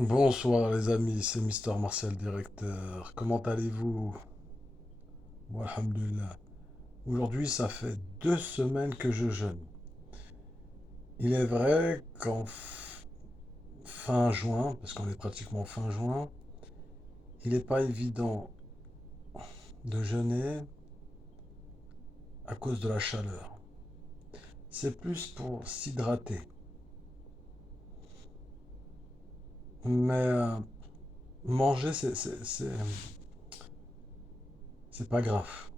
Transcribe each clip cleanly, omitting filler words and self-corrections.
Bonsoir les amis, c'est Mister Martial Directeur. Comment allez-vous? Moi, alhamdoulilah. Aujourd'hui, ça fait 2 semaines que je jeûne. Il est vrai qu'en fin juin, parce qu'on est pratiquement fin juin, il n'est pas évident de jeûner à cause de la chaleur. C'est plus pour s'hydrater. Mais manger, c'est pas grave.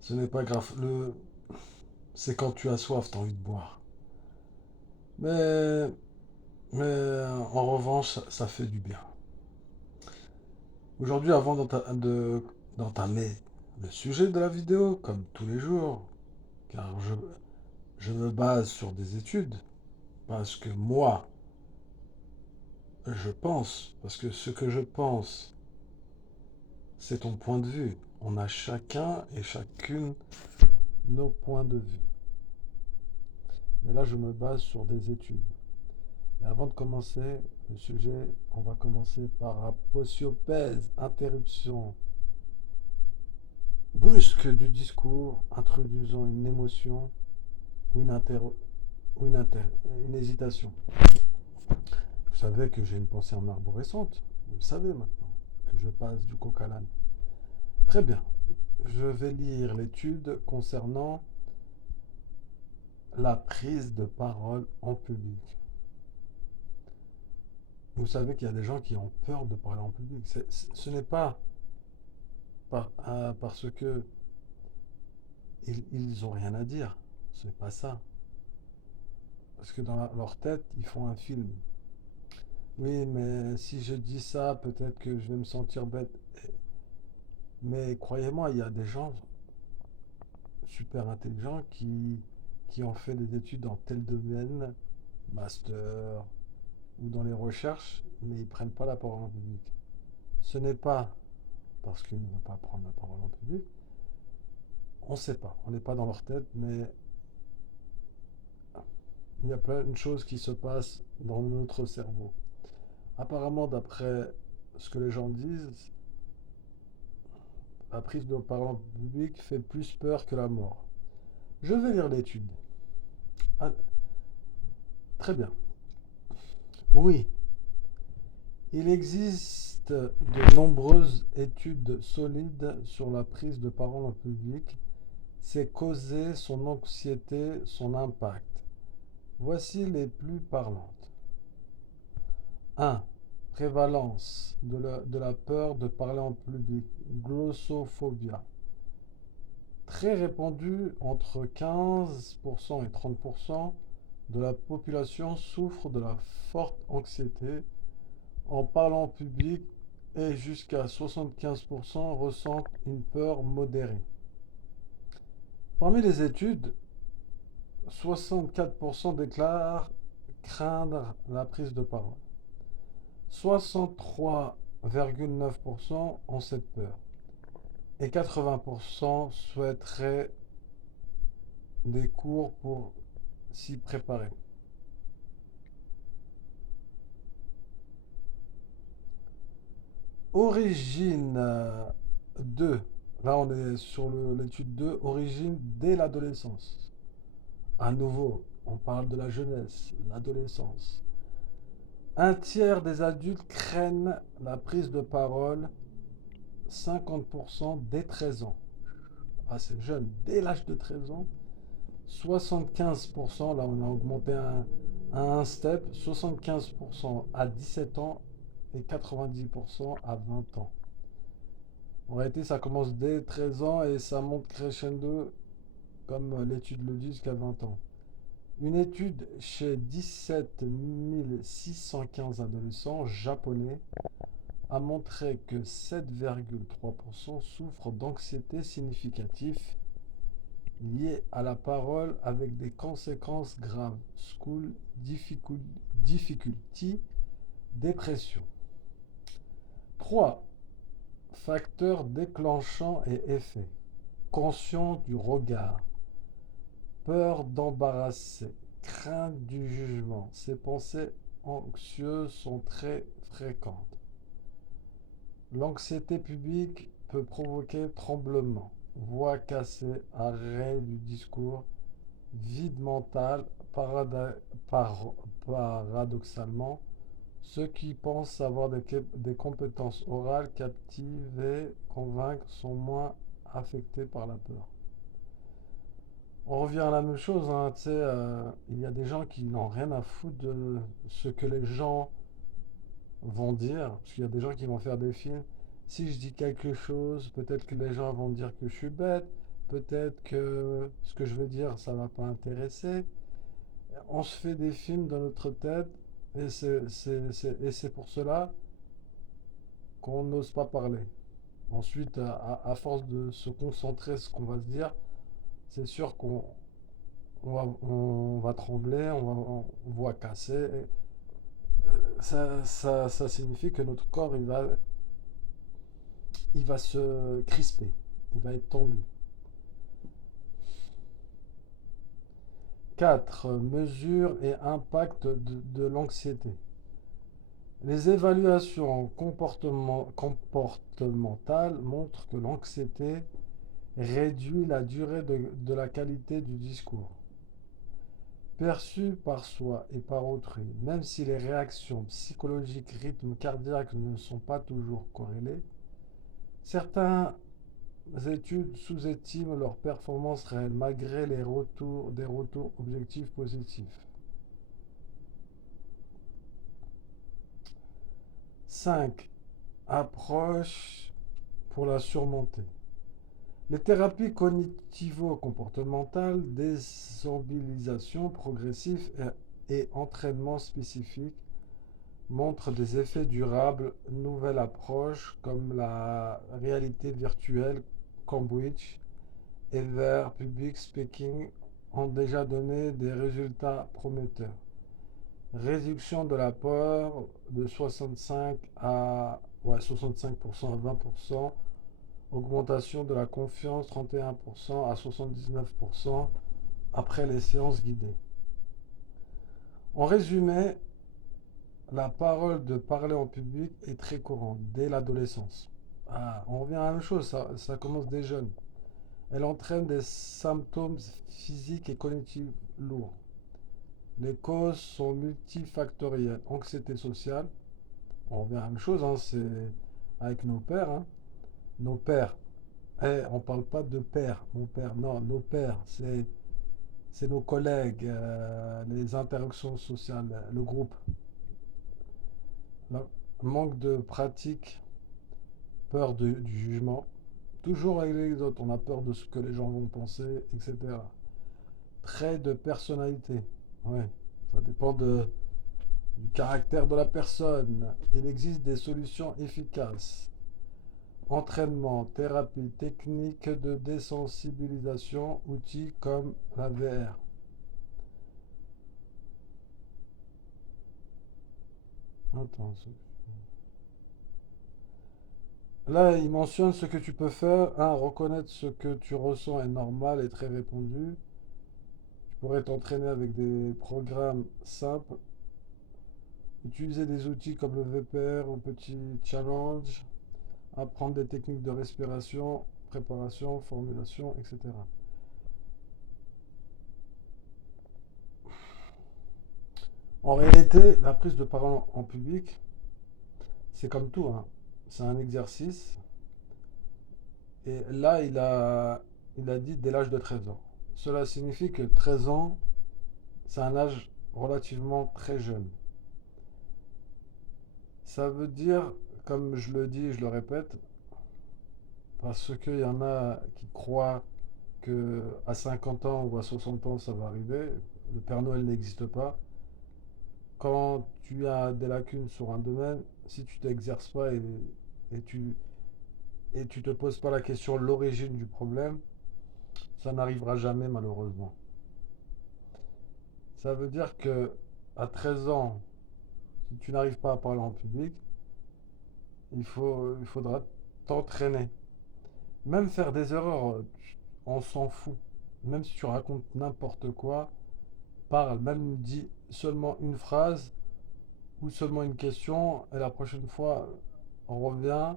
Ce n'est pas grave. C'est quand tu as soif, tu as envie de boire. Mais en revanche, ça fait du bien. Aujourd'hui, avant d'entamer le sujet de la vidéo, comme tous les jours, car je me base sur des études, parce que moi, je pense, parce que ce que je pense, c'est ton point de vue. On a chacun et chacune nos points de vue. Mais là, je me base sur des études. Mais avant de commencer le sujet, on va commencer par aposiophèse, interruption brusque du discours introduisant une émotion ou une hésitation. Vous savez que j'ai une pensée en arborescente. Vous le savez maintenant que je passe du coq à l'âne. Très bien. Je vais lire l'étude concernant la prise de parole en public. Vous savez qu'il y a des gens qui ont peur de parler en public. Ce n'est pas parce que ils ont rien à dire. Ce n'est pas ça. Parce que dans leur tête, ils font un film. Oui, mais si je dis ça, peut-être que je vais me sentir bête. Mais croyez-moi, il y a des gens super intelligents qui ont fait des études dans tel domaine, master ou dans les recherches, mais ils ne prennent pas la parole en public. Ce n'est pas parce qu'ils ne veulent pas prendre la parole en public. On ne sait pas. On n'est pas dans leur tête, mais il y a plein de choses qui se passent dans notre cerveau. Apparemment, d'après ce que les gens disent, la prise de parole en public fait plus peur que la mort. Je vais lire l'étude. Ah, très bien. Oui, il existe de nombreuses études solides sur la prise de parole en public, ses causes, son anxiété, son impact. Voici les plus parlantes. 1. Prévalence de la peur de parler en public, glossophobia. Très répandue, entre 15% et 30% de la population souffre de la forte anxiété en parlant en public et jusqu'à 75% ressentent une peur modérée. Parmi les études, 64% déclarent craindre la prise de parole. 63,9% ont cette peur. Et 80% souhaiteraient des cours pour s'y préparer. Origine 2. Là, on est sur l'étude 2. Origine dès l'adolescence. À nouveau, on parle de la jeunesse, l'adolescence. Un tiers des adultes craignent la prise de parole, 50% dès 13 ans. Ah, c'est jeune, dès l'âge de 13 ans. 75%, là on a augmenté à un step, 75% à 17 ans et 90% à 20 ans. En réalité, ça commence dès 13 ans et ça monte crescendo, comme l'étude le dit, jusqu'à 20 ans. Une étude chez 17 615 adolescents japonais a montré que 7,3% souffrent d'anxiété significative liée à la parole avec des conséquences graves, school difficulty, dépression. 3. Facteurs déclenchants et effets. Conscient du regard, peur d'embarrasser, crainte du jugement. Ces pensées anxieuses sont très fréquentes. L'anxiété publique peut provoquer tremblements, voix cassée, arrêt du discours, vide mental, par- paradoxalement. Ceux qui pensent avoir des compétences orales captivent et convaincre sont moins affectés par la peur. On revient à la même chose, hein, tu sais, il y a des gens qui n'ont rien à foutre de ce que les gens vont dire, parce qu'il y a des gens qui vont faire des films. Si je dis quelque chose, peut-être que les gens vont dire que je suis bête, peut-être que ce que je veux dire, ça va pas intéresser. On se fait des films dans notre tête, et c'est pour cela qu'on n'ose pas parler. Ensuite, à force de se concentrer sur ce qu'on va se dire, c'est sûr qu'on va trembler, on va casser. Et ça signifie que notre corps, il va se crisper, il va être tendu. 4. Mesure et impact de l'anxiété. Les évaluations comportementales montrent que l'anxiété réduit la durée de la qualité du discours, perçu par soi et par autrui, même si les réactions psychologiques, rythme cardiaque ne sont pas toujours corrélées. Certaines études sous-estiment leur performance réelle malgré des retours objectifs positifs. 5. Approche pour la surmonter. Les thérapies cognitivo-comportementales, désensibilisation progressive et entraînement spécifique montrent des effets durables. Nouvelles approches comme la réalité virtuelle, Cambridge et vers public speaking ont déjà donné des résultats prometteurs. Réduction de la peur de 65 à 65% à 20%. Augmentation de la confiance 31% à 79% après les séances guidées. En résumé, la parole de parler en public est très courante dès l'adolescence. Ah, on revient à la même chose, ça commence dès jeune. Elle entraîne des symptômes physiques et cognitifs lourds. Les causes sont multifactorielles. Anxiété sociale, on revient à la même chose, hein, c'est avec nos pères. Hein. Nos pères, on ne parle pas de père, mon père, non, nos pères, c'est nos collègues, les interactions sociales, le groupe. Le manque de pratique, peur du jugement, toujours avec les autres, on a peur de ce que les gens vont penser, etc. Trait de personnalité, ouais, ça dépend du caractère de la personne. Il existe des solutions efficaces. Entraînement, thérapie, technique de désensibilisation, outils comme la VR. Attends, là, il mentionne ce que tu peux faire. Un, reconnaître ce que tu ressens est normal et très répandu. Tu pourrais t'entraîner avec des programmes simples. Utiliser des outils comme le VPR ou petit challenge. Apprendre des techniques de respiration, préparation, formulation, etc. En réalité, la prise de parole en public, c'est comme tout, hein. C'est un exercice. Et là, il a dit dès l'âge de 13 ans. Cela signifie que 13 ans, c'est un âge relativement très jeune. Ça veut dire, comme je le dis et je le répète, parce qu'il y en a qui croient que à 50 ans ou à 60 ans ça va arriver, le Père Noël n'existe pas. Quand tu as des lacunes sur un domaine, si tu t'exerces pas et tu et tu te poses pas la question de l'origine du problème, ça n'arrivera jamais malheureusement. Ça veut dire que à 13 ans, si tu n'arrives pas à parler en public, il faudra t'entraîner. Même faire des erreurs, on s'en fout. Même si tu racontes n'importe quoi, parle, même dis seulement une phrase, ou seulement une question, et la prochaine fois, on revient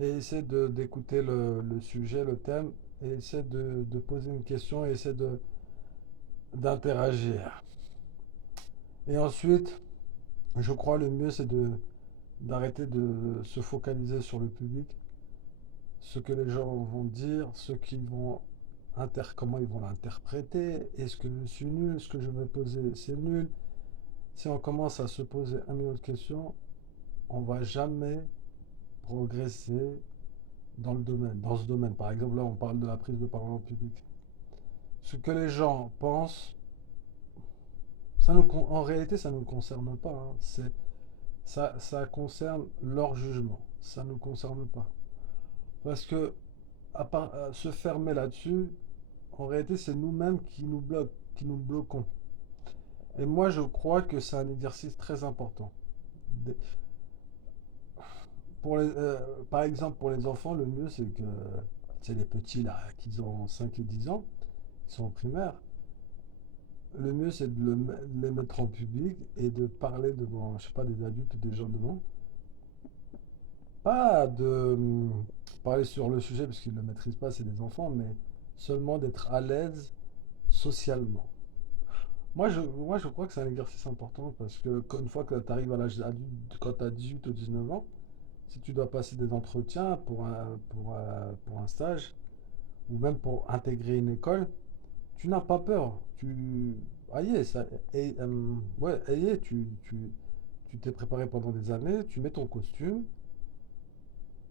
et essaie d'écouter le sujet, le thème, et essaie de poser une question et essaie d'interagir. Et ensuite, je crois le mieux, c'est d'arrêter de se focaliser sur le public, ce que les gens vont dire, ce qu'ils vont comment ils vont l'interpréter, est-ce que je suis nul, ce que je vais poser c'est nul. Si on commence à se poser un million de questions, on va jamais progresser dans ce domaine. Par exemple, là, on parle de la prise de parole en public. Ce que les gens pensent, en réalité, ça ne nous concerne pas, hein. Ça concerne leur jugement. Ça ne nous concerne pas. Parce que à se fermer là-dessus, en réalité, c'est nous-mêmes qui nous bloquons. Et moi, je crois que c'est un exercice très important. Des- Par exemple, pour les enfants, le mieux, c'est que, c'est les petits là, qui ont 5 et 10 ans, qui sont en primaire, le mieux, c'est de les mettre en public et de parler devant, je sais pas, des adultes ou des gens devant. Pas de parler sur le sujet parce qu'ils ne le maîtrisent pas, c'est des enfants, mais seulement d'être à l'aise socialement. Moi, je crois que c'est un exercice important parce que une fois que tu arrives à l'âge adulte, quand tu as 18 ou 19 ans, si tu dois passer des entretiens pour un stage ou même pour intégrer une école, tu n'as pas peur. Aïe, ouais, aïe, tu t'es préparé pendant des années, tu mets ton costume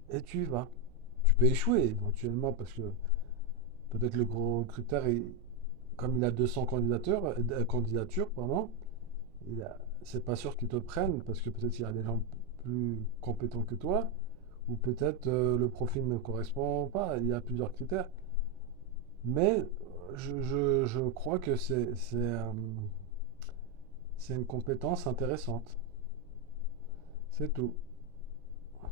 et tu y vas. Tu peux échouer éventuellement parce que peut-être le gros recruteur, comme il a 200 candidatures, pardon, c'est pas sûr qu'il te prenne parce que peut-être il y a des gens plus compétents que toi ou peut-être le profil ne correspond pas. Il y a plusieurs critères. Mais je crois que c'est une compétence intéressante. C'est tout.